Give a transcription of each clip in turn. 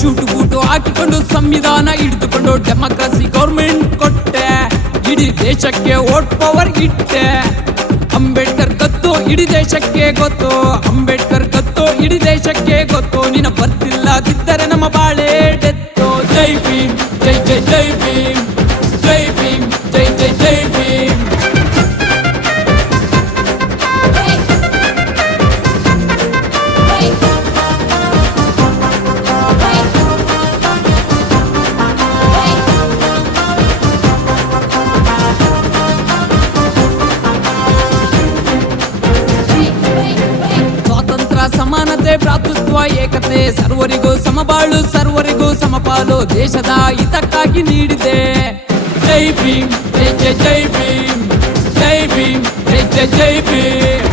Shoot boot ಹಾಕಿಕೊಂಡು ಸಂವಿಧಾನ ಹಿಡಿದುಕೊಂಡು ಡೆಮೋಕ್ರಸಿ ಗೌರ್ಮೆಂಟ್ ಕೊಟ್ಟೆ, ಇಡೀ ದೇಶಕ್ಕೆ ವೋಟ್ ಪವರ್ ಇಟ್ಟೆ. ಅಂಬೇಡ್ಕರ್ ಗೊತ್ತು ಇಡೀ ದೇಶಕ್ಕೆ ಗೊತ್ತು, ಅಂಬೇಡ್ಕರ್ ಗೊತ್ತು ಇಡೀ ದೇಶಕ್ಕೆ ಗೊತ್ತು. ನಿನ್ನ ಬರ್ತಿಲ್ಲದಿದ್ದರೆ ನಮ್ಮ ಬಾಳೆ ಡೆತ್ತು. ಜೈ ಭೀಮ್, ಜೈ ಜೈ ಜೈ ಭೀಮ್, ಜೈ ಭೀಮ್, ಜೈ ಜೈ ಜೈ ಭೀಮ್. ಸಮಾನತೆ, ಭ್ರಾತೃತ್ವ, ಏಕತೆ, ಸರ್ವರಿಗೂ ಸಮಬಾಳು, ಸರ್ವರಿಗೂ ಸಮಪಾಲು, ದೇಶದ ಹಿತಕ್ಕಾಗಿ ನೀಡಿದೆ. ಜೈ ಭೀಮ್, ಜೈ ಜೈ ಜೈ ಭೀಮ್, ಜೈ ಭೀಮ್, ಜೈ ಜೈ ಜೈ ಭೀಮ್.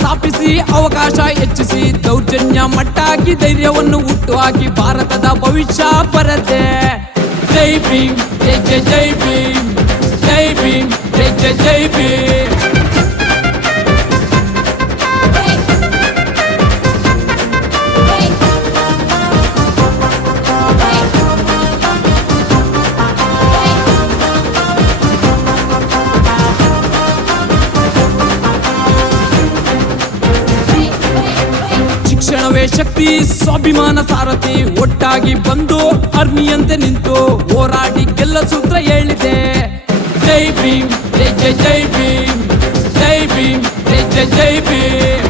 ಸ್ಥಾಪಿಸಿ ಅವಕಾಶ ಹೆಚ್ಚಿಸಿ ದೌರ್ಜನ್ಯ ಮಟ್ಟಾಕಿ ಧೈರ್ಯವನ್ನು ಹುಟ್ಟು ಹಾಕಿ ಭಾರತದ ಭವಿಷ್ಯ ಬರದೆ. ಜೈ ಭೀಮ್, ಜೈ ಜೈ ಜೈ ಭೀಮ್, ಜೈ ಭೀಮ್, ಜೈ ಜೈ ಜೈ ಭೀಮ್. ಶಿಕ್ಷಣವೇ ಶಕ್ತಿ, ಸ್ವಾಭಿಮಾನ ಸಾರಥಿ, ಒಟ್ಟಾಗಿ ಬಂದು ಆರ್ಮಿಯಂತೆ ನಿಂತು ಹೋರಾಡಿ ಗೆಲ್ಲ ಸೂತ್ರ ಹೇಳಿದೆ. ಜೈ ಭೀಮ್, ಜೈ ಜೈ ಜೈ ಭೀಮ್, ಜೈ ಭೀಮ್, ಜೈ ಜೈ ಜೈ ಭೀಮ್.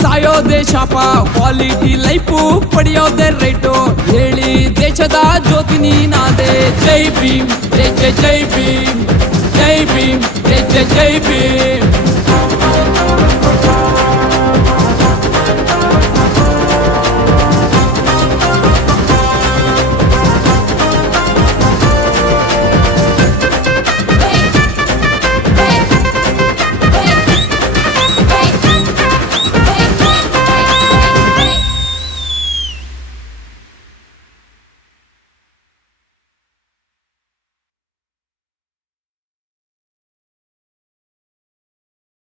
ಸಾಯೋದೇ ಶಾಪ, ಕ್ವಾಲಿಟಿ ಲೈಫು ಪಡೆಯೋದೇ ರೈಟು, ಹೇಳಿ ದೇಶದ ಜ್ಯೋತಿ ನೀನಾದೆ. ಜೈ ಭೀಮ್, ಜೈ ಜೈ ಜೈ ಭೀಮ್, ಜೈ ಭೀಮ್, ಜೈ ಜೈ ಜೈ ಭೀಮ್.